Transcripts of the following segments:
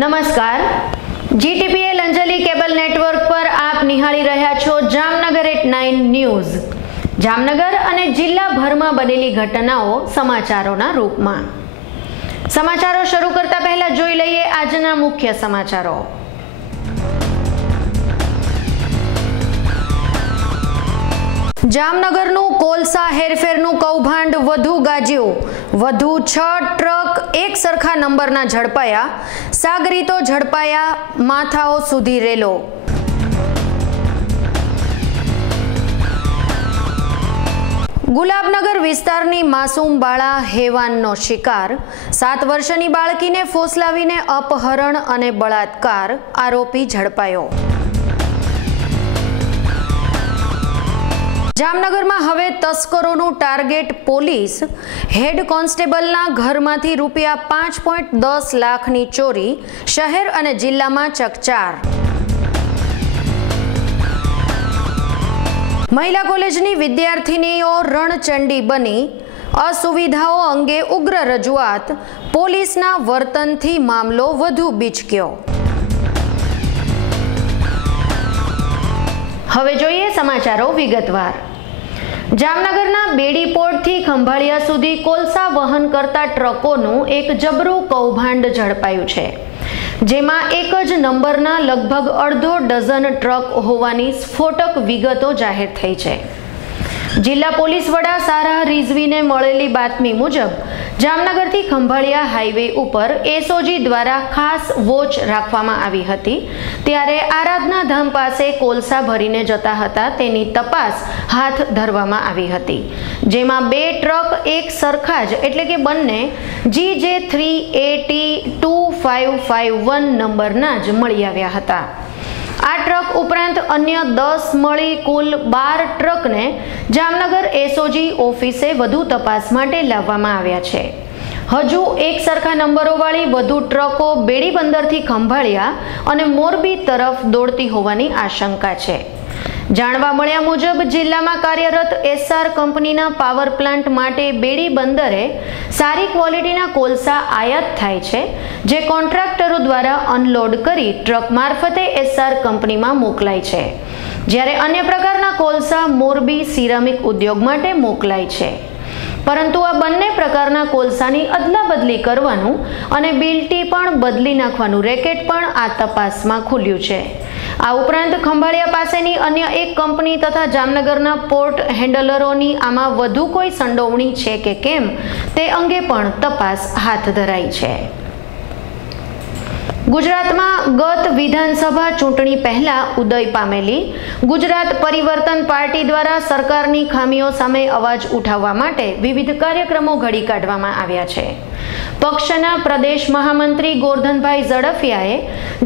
નમસ્કાર, GTPL અંજલિ cable network પર આપ નિહાળી રહ્યા છો જામનગર એટ 9 ન્યૂઝ। જામનગર અને જિલ્લાભરમાં બનેલી ઘટનાઓ સમાચારોના રૂપમાં। સમાચારો શરૂ કરતા પહેલા જોઈ લઈએ આજના મુખ્ય સમાચારો। જામનગરનું કોલસા હેરફેરનું કૌભાંડ વધુ ગાજ્યું। વધુ 6 ટ્રક એક સરખા નંબરના ઝડપાયા। સાગરીતો ઝડપાયા, માથાઓ સુધી રેલો। ગુલાબનગર વિસ્તારની માસૂમ બાળા હેવાનનો શિકાર। 7 વર્ષની બાળકીને ફોસલાવીને અપહરણ અને બળાત્કાર, આરોપી ઝડપાયો। જામનગરમાં હવે તસ્કરોનું ટાર્ગેટ પોલીસ। હેડ કોન્સ્ટેબલના ઘરમાંથી રૂપિયા 5.10 લાખની ચોરી, શહેર અને જિલ્લામાં ચકચાર। મહિલા કોલેજની વિદ્યાર્થિનીઓ રણચંડી બની। અસુવિધાઓ અંગે ઉગ્ર રજૂઆત, પોલીસના વર્તનથી મામલો વધુ બીચક્યો। હવે જોઈએ સમાચારો વિગતવાર। જામનગરના બેડી પોર્ટથી ખંભાળિયા સુધી કોલસા વહન કરતા ટ્રકોનું એક જબરું કૌભાંડ ઝડપાયું છે, જેમાં એક જ નંબરના લગભગ અડધો ડઝન ટ્રક હોવાની સ્ફોટક વિગતો જાહેર થઈ છે। જિલ્લા પોલીસ વડા સારા રિઝવીને મળેલી બાતમી મુજબ જામનગરથી ખંભાળિયા હાઈવે ઉપર SOG દ્વારા ખાસ વોચ રાખવામાં આવી હતી, ત્યારે આરાધના ધામ પાસે કોલસા ભરીને જતા હતા તેની તપાસ હાથ ધરવામાં આવી હતી, જેમાં 2 ટ્રક એક સરખા જ એટલે કે બંને GJ3AT 2551 નંબરના જ મળી આવ્યા હતા। આ ટ્રક ઉપરાંત અન્ય 10 મળી કુલ 12 ટ્રકને જામનગર SOG ઓફિસે વધુ તપાસ માટે લાવવામાં આવ્યા છે। હજુ એક સરખા નંબરોવાળી વધુ ટ્રકો બેડી બંદરથી ખંભાળિયા અને મોરબી તરફ દોડતી હોવાની આશંકા છે। જાણવા મળ્યા મુજબ જિલ્લામાં કાર્યરત SR કંપનીના પાવર પ્લાન્ટ માટે બેડી બંદરે સારી ક્વોલિટીના કોલસા આયાત થાય છે, જે કોન્ટ્રાક્ટરો દ્વારા અનલોડ કરી ટ્રક મારફતે SR કંપનીમાં મોકલાય છે, જ્યારે અન્ય પ્રકારના કોલસા મોરબી સિરામિક ઉદ્યોગ માટે મોકલાય છે। પરંતુ આ બંને પ્રકારના કોલસાની અદલાબદલી કરવાનું અને બિલ્ટી પણ બદલી નાખવાનું રેકેટ પણ આ તપાસમાં ખુલ્યું છે। આ ઉપરાંત ખંભાળિયા પાસેની અન્ય એક કંપની તથા જામનગરના પોર્ટ હેન્ડલરોની આમાં વધુ કોઈ સંડોવણી છે કે કેમ તે અંગે પણ તપાસ હાથ ધરાઈ છે। ગુજરાતમાં ગત વિધાનસભા ચૂંટણી પહેલા ઉદય પામેલી ગુજરાત પરિવર્તન પાર્ટી દ્વારા સરકારની ખામીઓ સામે અવાજ ઉઠાવવા માટે વિવિધ કાર્યક્રમો ઘડી કાઢવામાં આવ્યા છે। પક્ષના પ્રદેશ મહામંત્રી ગોરધનભાઈ ઝડફિયાએ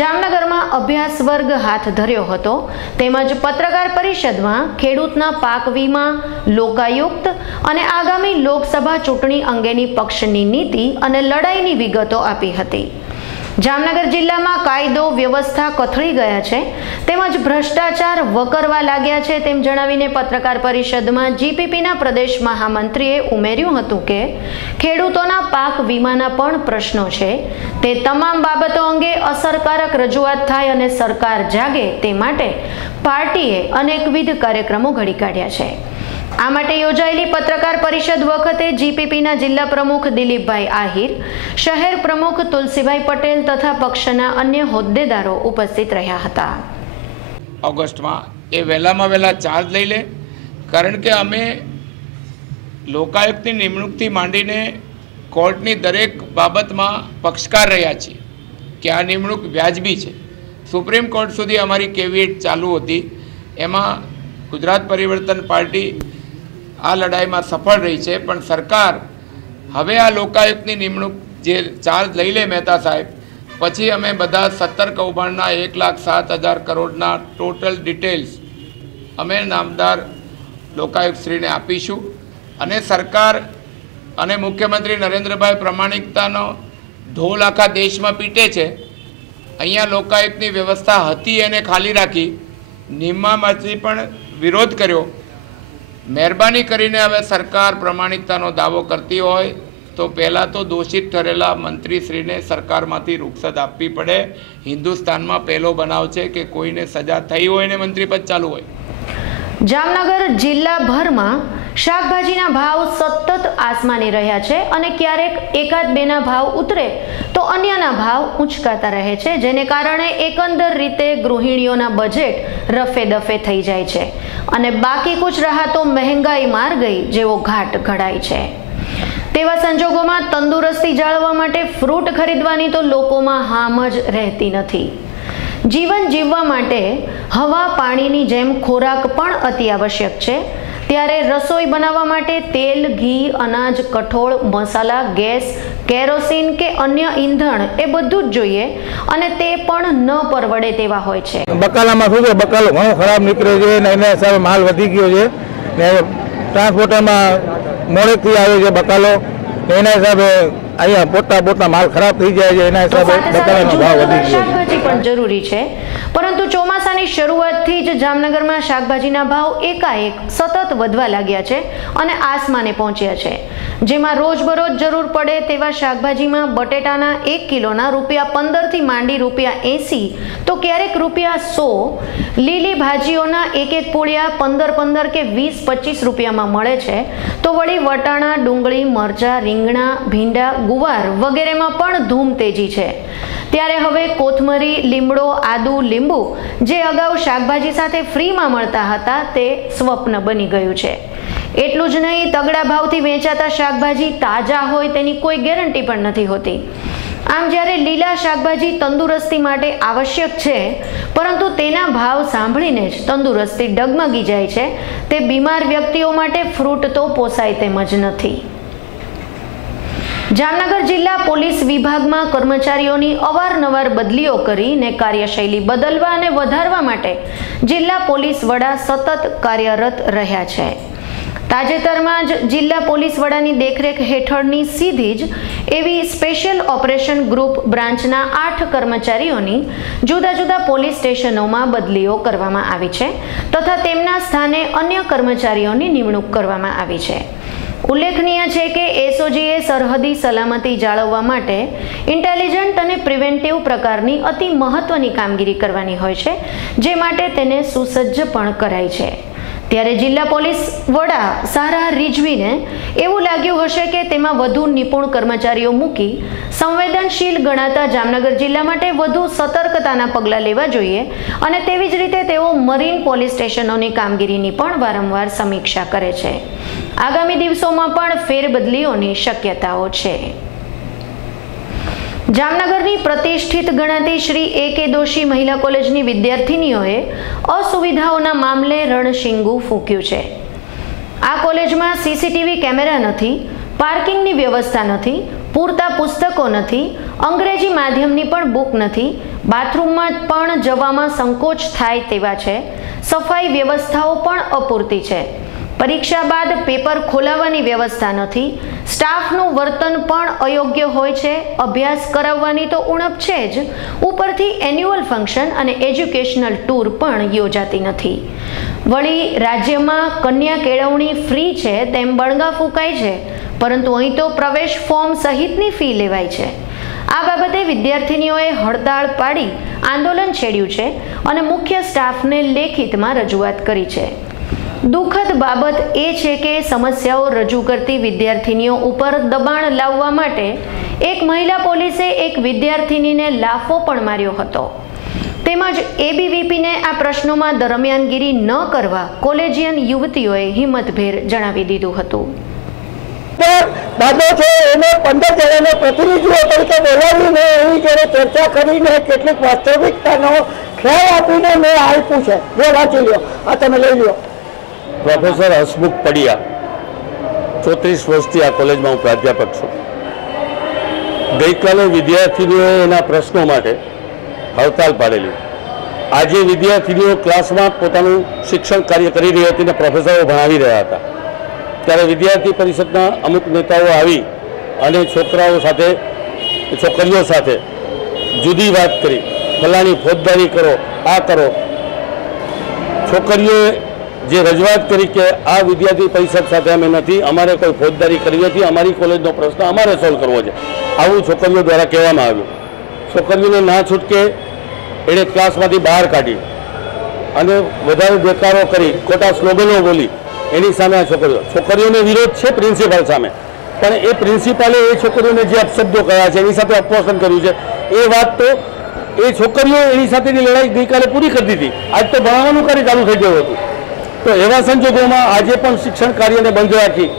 જામનગરમાં અભ્યાસ વર્ગ હાથ ધર્યો હતો, તેમજ પત્રકાર પરિષદમાં ખેડૂતના પાક વીમા, લોકાયુક્ત અને આગામી લોકસભા ચૂંટણી અંગેની પક્ષની નીતિ અને લડાઈની વિગતો આપી હતી। જામનગર જિલ્લામાં કાયદો વ્યવસ્થા કથળી ગયા છે, તેમજ ભ્રષ્ટાચાર વકરવા લાગ્યા છે તેમ જણાવીને પત્રકાર પરિષદમાં GPPના પ્રદેશ મહામંત્રીએ ઉમેર્યું હતું કે ખેડૂતોના પાક વીમાના પણ પ્રશ્નો છે, તે તમામ બાબતો અંગે અસરકારક રજૂઆત થાય અને સરકાર જાગે તે માટે પાર્ટીએ અનેકવિધ કાર્યક્રમો ઘડી કાઢ્યા છે। આ માટે યોજાયેલી પત્રકાર પરિષદ વખતે GPPના જિલ્લા પ્રમુખ દિલીપભાઈ આહિર, શહેર પ્રમુખ તુલસીભાઈ પટેલ તથા પક્ષના અન્ય હોદ્દેદારો ઉપસ્થિત રહ્યા હતા। ઓગસ્ટમાં એ વહેલામાં વહેલા ચાર્જ લઈ લે, કારણ કે અમે લોકાયુક્તની નિમણૂકથી માંડીને કોર્ટની દરેક બાબતમાં પક્ષકાર રહ્યા છીએ કે આ નિમણૂક વ્યાજબી છે। સુપ્રીમ કોર્ટ સુધી અમારી કેવિએટ ચાલુ હતી, એમાં ગુજરાત પરિવર્તન પાર્ટી આ લડાઈમાં સફળ રહી છે, પણ સરકાર હવે આ લોકાયુક્તની નિમણૂક જે ચાર્જ લઈ લે મહેતા સાહેબ, પછી અમે બધા 17 કૌભાંડના 1,07,000 કરોડના ટોટલ ડિટેલ્સ અમે નામદાર લોકાયુક્તશ્રીને આપીશું અને સરકાર અને મુખ્યમંત્રી નરેન્દ્રભાઈ પ્રમાણિકતાનો ઢોલ આખા દેશમાં પીટે છે। અહીંયા લોકાયુક્તની વ્યવસ્થા હતી એને ખાલી રાખી, નિયમમાંથી પણ વિરોધ કર્યો। મહેરબાની કરીને હવે સરકાર પ્રમાણિકતાનો દાવો કરતી હોય તો પહેલાં તો દોષિત ઠરેલા મંત્રીશ્રીને સરકારમાંથી રૂખસદ આપવી પડે. હિન્દુસ્તાનમાં પહેલો બનાવ છે કે કોઈને સજા થઈ હોય ને મંત્રીપદ ચાલુ હોય. જામનગર જિલ્લાભરમાં શાકભાજીના ભાવ સતત આસમાની રહ્યા છે અને ક્યારેક એકાદ બેના ભાવ ઉતરે તો અન્યના ભાવ ઊંચકાતા રહે છે, જેને કારણે એકંદર રીતે ગૃહિણીઓના બજેટ રફે દફે થઈ જાય છે અને બાકી કુછ રહા તો મહેંગાઈ માર ગઈ જેવો ઘાટ ઘડાય છે. તેવા સંજોગોમાં તંદુરસ્તી જાળવવા માટે ફ્રૂટ ખરીદવાની તો લોકોમાં હામ જ રહેતી નથી. જીવન જીવવા માટે હવા પાણીની જેમ ખોરાક પણ અતિ આવશ્યક છે. ત્યારે રસોઈ બનાવવા માટે તેલ, ઘી, અનાજ, કઠોળ, મસાલા, ગેસ, કેરોસીન કે અન્ય ઈંધણ એ બધું જ જોઈએ અને તે પણ ન પરવડે તેવા હોય છે. બકાલામાં શું છે, બકાલો ઘણો ખરાબ નીકળે છે ને એના હિસાબે માલ વધી ગયો છે ને ટ્રાન્સપોર્ટરમાં મોડેકથી આવે છે બકાલો, એના હિસાબે અહીંયા પોતા માલ ખરાબ થઈ જાય છે, એના હિસાબે બકાલાનો ભાવ વધી ગયો. શાકભાજી પણ જરૂરી છે, પરંતુ ચોમાસાની શરૂઆતથી જ જામનગરમાં શાકભાજીના ભાવ એકાએક સતત વધવા લાગ્યા છે અને આસમાને પહોંચ્યા છે. જેમાં રોજબરોજ જરૂર પડે તેવા શાકભાજીમાં બટેટાના 1 કિલોના ₹15 થી માંડી ₹80 તો ક્યારેક ₹100, લીલી ભાજીઓના એક પોળિયા 15 કે 20-25 રૂપિયામાં મળે છે, તો વળી વટાણા, ડુંગળી, મરચાં, રીંગણા, ભીંડા, ગુવાર વગેરેમાં પણ ધૂમ તેજી છે. ત્યારે હવે કોથમરી, લીમડો, આદુ, લીંબુ જે અગાઉ શાકભાજી સાથે ફ્રીમાં મળતા હતા તે સ્વપ્ન બની ગયું છે. એટલું જ નહીં, તગડા ભાવથી વેચાતા શાકભાજી તાજા હોય તેની કોઈ ગેરંટી પણ નથી હોતી. આમ જ્યારે લીલા શાકભાજી તંદુરસ્તી માટે આવશ્યક છે, પરંતુ તેના ભાવ સાંભળીને જ તંદુરસ્તી ડગમગી જાય છે, તે બીમાર વ્યક્તિઓ માટે ફ્રૂટ તો પોસાય તેમ જ નથી. જામનગર જિલ્લા પોલીસ વિભાગમાં કર્મચારીઓની અવારનવાર બદલીઓ કરીને કાર્યશૈલી બદલવા અને વધારવા માટે જિલ્લા પોલીસ વડા સતત કાર્યરત રહ્યા છે. તાજેતરમાં જ જિલ્લા પોલીસ વડાની દેખરેખ હેઠળની સીધી જ એવી સ્પેશિયલ ઓપરેશન ગ્રુપ બ્રાન્ચના 8 કર્મચારીઓની જુદા જુદા પોલીસ સ્ટેશનોમાં બદલીઓ કરવામાં આવી છે તથા તેમના સ્થાને અન્ય કર્મચારીઓની નિમણૂક કરવામાં આવી છે. ઉલ્લેખનીય છે કે એસઓજીએ સરહદી સલામતી જાળવવા માટે ઇન્ટેલિજન્ટ અને પ્રિવેન્ટિવ પ્રકારની અતિ મહત્વની કામગીરી કરવાની હોય છે, જે માટે તેને સુસજ્જ પણ કરાય છે. ત્યારે જિલ્લા પોલીસ વડા સારા રિઝવીને એવું લાગ્યું હશે કે તેમાં વધુ નિપુણ કર્મચારીઓ મૂકી સંવેદનશીલ ગણાતા જામનગર જિલ્લા માટે વધુ સતર્કતાના પગલાં લેવા જોઈએ અને તેવી જ રીતે તેઓ મરીન પોલીસ સ્ટેશનોની કામગીરીની પણ વારંવાર સમીક્ષા કરે છે. આગામી દિવસોમાં પણ ફેરબદલીઓની શક્યતાઓ છે. જામનગરની પ્રતિષ્ઠિત ગણાતી શ્રી A.K. દોશી મહિલા કોલેજની વિદ્યાર્થીનીઓએ અસુવિધાઓના મામલે રણશીંગું ફૂંક્યું છે. આ કોલેજમાં સીસીટીવી કેમેરા નથી, પાર્કિંગની વ્યવસ્થા નથી, પૂરતા પુસ્તકો નથી, અંગ્રેજી માધ્યમની પણ બુક નથી, બાથરૂમમાં પણ જવામાં સંકોચ થાય તેવા છે, સફાઈ વ્યવસ્થાઓ પણ અપૂરતી છે, પરીક્ષા બાદ પેપર ખોલાવવાની વ્યવસ્થા નથી, સ્ટાફનું વર્તન પણ અયોગ્ય હોય છે, અભ્યાસ કરાવવાની તો ઉણપ છે જ, ઉપરથી એન્યુઅલ ફંક્શન અને એજ્યુકેશનલ ટૂર પણ યોજાતી નથી. વળી રાજ્યમાં કન્યા કેળવણી ફ્રી છે તેમ બણગા ફૂંકાય છે, પરંતુ અહીં તો પ્રવેશ ફોર્મ સહિતની ફી લેવાય છે. આ બાબતે વિદ્યાર્થીનીઓએ હડતાળ પાડી આંદોલન છેડ્યું છે અને મુખ્ય સ્ટાફને લેખિતમાં રજૂઆત કરી છે. દુઃખદ બાબત એ છે કે સમસ્યાઓ રજૂ કરતી વિદ્યાર્થીનીઓ ઉપર દબાણ લાવવા માટે એક મહિલા પોલીસે એક વિદ્યાર્થીનીને લાફો પણ માર્યો હતો. તેમજ એબીવીપીને આ પ્રશ્નોમાં દરમિયાનગીરી ન કરવા કોલેજિયન યુવતીઓએ હિંમતભેર જણાવી દીધું હતું. દાદો છે એને 15 જણાને પ્રતિનિધિઓ તરીકે બોલાવીને એવી જોડે ચર્ચા કરીને કેટલીક વાસ્તવિકતાનો ખ્યાલ આપીને મેં આપ્યું છે. જે વાંચી લો, આ તમે લઈ લો. પ્રોફેસર હસમુખ પડિયા, 34 વર્ષથી આ કોલેજમાં હું પ્રાધ્યાપક છું. ગઈકાલે વિદ્યાર્થીનીઓએ એના પ્રશ્નો માટે હડતાલ પાડેલી. આજે વિદ્યાર્થીનીઓ ક્લાસમાં પોતાનું શિક્ષણ કાર્ય કરી રહી હતી અને પ્રોફેસરો ભણાવી રહ્યા હતા, ત્યારે વિદ્યાર્થી પરિષદના અમુક નેતાઓ આવી અને છોકરીઓ સાથે જુદી વાત કરી, ફલાણી ફોજદારી કરો, આ કરો. છોકરીઓએ જે રજૂઆત કરી કે આ વિદ્યાર્થી પરિષદ સાથે અમે નથી, અમારે કોઈ ફોજદારી કરવી નથી, અમારી કોલેજનો પ્રશ્ન અમારે સોલ્વ કરવો છે, આવું છોકરીઓ દ્વારા કહેવામાં આવ્યું. છોકરીઓને ના છૂટકે એણે ક્લાસમાંથી બહાર કાઢી અને વધારે દેખાડો કરી, ખોટા સ્લોગનો બોલી. એની સામે આ છોકરીઓને વિરોધ છે પ્રિન્સિપાલ સામે, પણ એ પ્રિન્સિપાલે એ છોકરીઓને જે અપશબ્દો કર્યા છે, એની સાથે અપોષણ કર્યું છે, એ વાત તો એ છોકરીઓ એની સાથેની લડાઈ ગઈકાલે પૂરી કરી દીધી. આજ તો ભણાવવાનું કાર્ય ચાલુ થઈ ગયું હતું. તો એવા સંજોગોમાં આજે પણ શિક્ષણ કાર્યને બંધ રાખી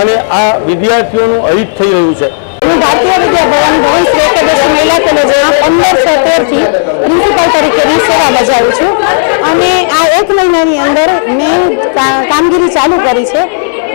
અને આ વિદ્યાર્થીઓનું અહિત થઈ રહ્યું છે. હું ભારતીય વિદ્યા ભવન શ્રી એકાદશી મહિલા કોલેજમાં 1513થી પ્રિન્સિપાલ તરીકેની સેવા બજાવું છું અને આ 1 મહિનાની અંદર મેં કામગીરી ચાલુ કરી છે.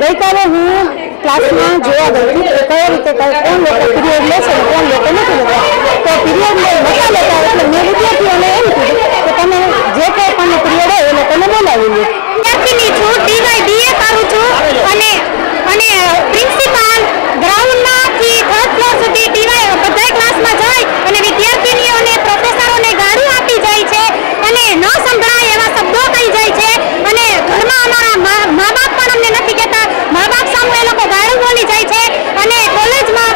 ગઈકાલે હું ક્લાસમાં જોવા ગઈ હતી કે કઈ રીતે કોણ લોકો પીરિયડ લે છે અને કોણ લોકો નથી લેતા. તો પીરિયડ નહોતા લેતા એટલે મેં વિદ્યાર્થીઓને એમ કીધું કે તમે જે કંઈ પણ પીરિયડ હોય એ લોકોને બોલાવી લો. વિદ્યાર્થીની છું, ડીવાય BA કરું છું અને પ્રિન્સિપાલ ગ્રાઉન્ડમાંથી 3rd ફ્લોર સુધી ડીવાય બધા ક્લાસમાં જાય અને વિદ્યાર્થીનીઓને પ્રોફેસરોને ગાળું આપી જાય છે અને ન સંભળાય એવા શબ્દો કહી જાય છે અને ઘરમાં અમારા મા બાપ પણ અમને નથી કહેતા, મા બાપ સામે એ લોકો ગાળું બોલી જાય છે અને કોલેજમાં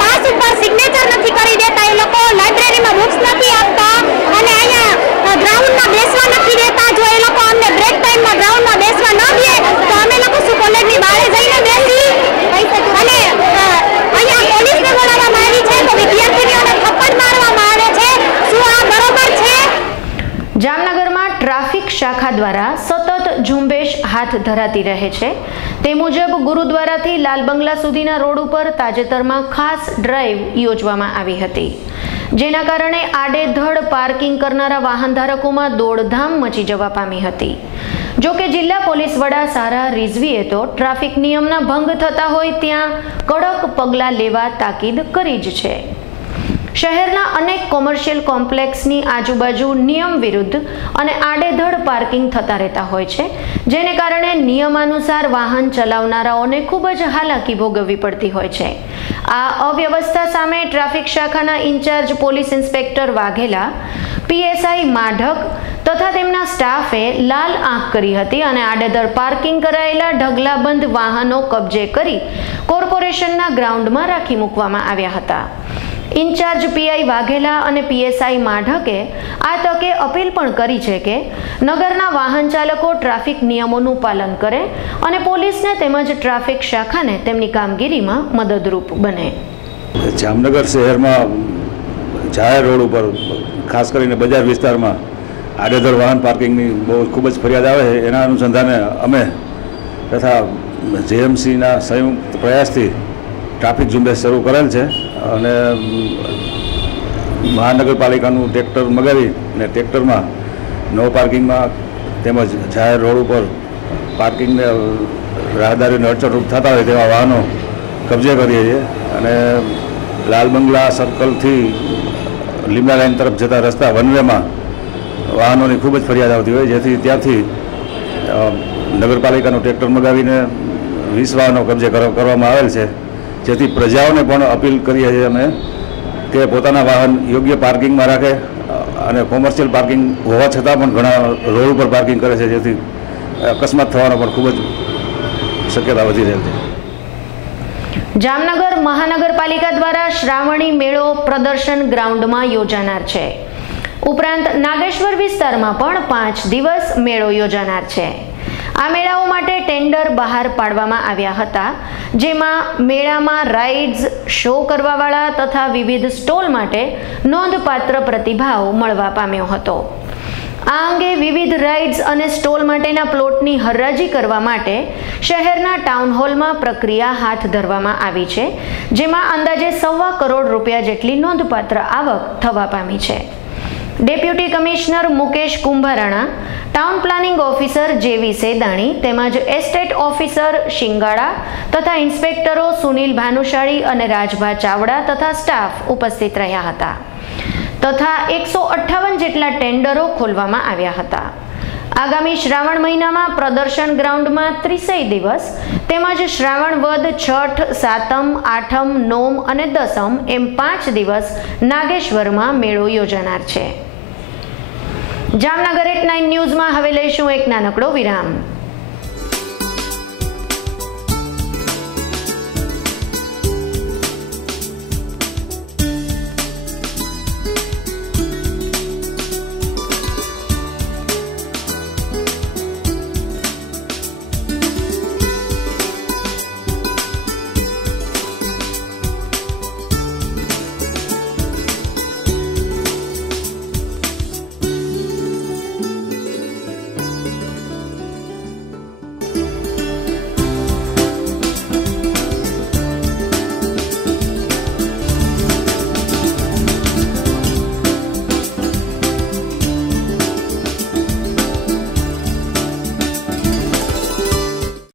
પાસ ઉપર સિગ્નેચર નથી કરી દેતા, એ લોકો લાઇબ્રેરીમાં બુક્સ નથી આપતા અને અહીંયા ગ્રાઉન્ડમાં બેસવા નથી દેતા. જો એ લોકો અમને બ્રેક ટાઈમમાં ગ્રાઉન્ડમાં બેસવા ન દે તો અમે લોકો શું કોલેજની બહાર જઈને બેસી અને અહીંયા પોલીસને બોલાવવામાં આવી છે તો વિદ્યાર્થીનીઓને થપ્પડ મારવામાં આવે છે. શું આ બરોબર છે? જામનગરમાં ટ્રાફિક શાખા દ્વારા સતત ઝુંબેશ હાથ ધરાતી રહે છે. તે મુજબ ગુરુદ્વારાથી લાલ બંગલા સુધીના રોડ ઉપર તાજેતરમાં ખાસ ડ્રાઈવ યોજવામાં આવી હતી, જેના કારણે આડેધડ પાર્કિંગ કરનારા વાહન ધારકોમાં દોડધામ મચી જવા પામી હતી. જો કે જિલ્લા પોલીસ વડા સારા રિઝવીએ તો ટ્રાફિક નિયમના ભંગ થતા હોય ત્યાં કડક પગલાં લેવા તાકીદ કરી જ છે. શહેરના અનેક કોમર્શિયલ કોમ્પ્લેક્સની આજુબાજુ નિયમ વિરુદ્ધ અને આડેધડ પાર્કિંગ થતા રહેતા હોય છે, જેને કારણે નિયમાનુસાર વાહન ચલાવનારાઓને ખૂબ જ હાલાકી ભોગવવી પડતી હોય છે. આ અવ્યવસ્થા સામે ટ્રાફિક શાખાના incharge police inspector Vaghela, PSI Madhak તથા તેમના સ્ટાફે લાલ આંખ કરી હતી અને આડેધડ પાર્કિંગ કરાયેલા ઢગલાબંધ વાહનો કબજે કરી કોર્પોરેશનના ગ્રાઉન્ડમાં રાખી મૂકવામાં આવ્યા હતા. ઇન્ચાર્જ PI વાઘેલા અને PSI માઢકે આ તકે અપીલ પણ કરી છે કે નગરના વાહન ચાલકો ટ્રાફિક નિયમોનું પાલન કરે અને પોલીસને તેમજ ટ્રાફિક શાખાને તેમની કામગીરીમાં મદદરૂપ બને. જામનગર શહેરમાં જાહેર રોડ ઉપર ખાસ કરીને બજાર વિસ્તારમાં આડેધડ વાહન પાર્કિંગની બહુ ખૂબ જ ફરિયાદ આવે છે. એના અનુસંધાને અમે તથા JMCના સંયુક્ત પ્રયાસથી ટ્રાફિક ઝુંબેશ શરૂ કરેલ છે અને મહાનગરપાલિકાનું ટ્રેક્ટર મગાવી અને ટ્રેક્ટરમાં નો પાર્કિંગમાં તેમજ જાહેર રોડ ઉપર પાર્કિંગને રાહદારીઓને અડચણરૂપ થતા હોય તેવા વાહનો કબજે કરીએ છીએ અને લાલ બંગલા સર્કલથી લીમડા લાઈન તરફ જતા રસ્તા વનવેમાં વાહનોની ખૂબ જ ફરિયાદ આવતી હોય, જેથી ત્યાંથી નગરપાલિકાનું ટ્રેક્ટર મગાવીને 20 વાહનો કબજે કરવામાં આવેલ છે. જેથી પ્રજાઓને પણ અપીલ કરીએ છીએ અમે કે પોતાના વાહન યોગ્ય પાર્કિંગમાં રાખે અને કોમર્શિયલ પાર્કિંગ હોવા છતાં પણ ઘણા રોડ ઉપર પાર્કિંગ કરે છે, જેથી અકસ્માત થવાનો પણ ખૂબ જ શક્યતા વધી રહેલ છે. જામનગર મહાનગરપાલિકા દ્વારા શ્રાવણી મેળો પ્રદર્શન ગ્રાઉન્ડમાં યોજાનાર છે. ઉપરાંત નાગેશ્વર વિસ્તારમાં પણ 5 દિવસ મેળો યોજાનાર છે. આ મેળાઓ માટે ટેન્ડર બહાર પાડવામાં આવ્યા હતા, જેમાં મેળામાં રાઇડ્સ, શો કરવાવાળા તથા વિવિધ સ્ટોલ માટે નોંધપાત્ર પ્રતિભાવ મળવા પામ્યો હતો. આ અંગે વિવિધ રાઇડ્સ અને સ્ટોલ માટેના પ્લોટની હરાજી કરવા માટે શહેરના ટાઉન હોલમાં પ્રક્રિયા હાથ ધરવામાં આવી છે, જેમાં અંદાજે 1.25 કરોડ રૂપિયા જેટલી નોંધપાત્ર આવક થવા પામી છે. Deputy commissioner Mukesh Kumbharana, town planning officer JV Sedani તેમજ એસ્ટેટ ઓફિસર શિંગાળા તથા ઇન્સ્પેક્ટરો સુનિલ ભાનુશાળી અને રાજભા ચાવડા તથા સ્ટાફ ઉપસ્થિત રહ્યા હતા તથા 158 જેટલા ટેન્ડરો ખોલવામાં આવ્યા હતા. આગામી શ્રાવણ મહિનામાં પ્રદર્શન ગ્રાઉન્ડમાં 30 દિવસ તેમજ શ્રાવણ વદ, છઠ, સાતમ, આઠમ, નોમ અને દસમ એમ 5 દિવસ નાગેશ્વરમાં મેળો યોજાનાર છે. જામનગર એટ 9 ન્યૂઝમાં હવે લઈશું એક નાનકડો વિરામ।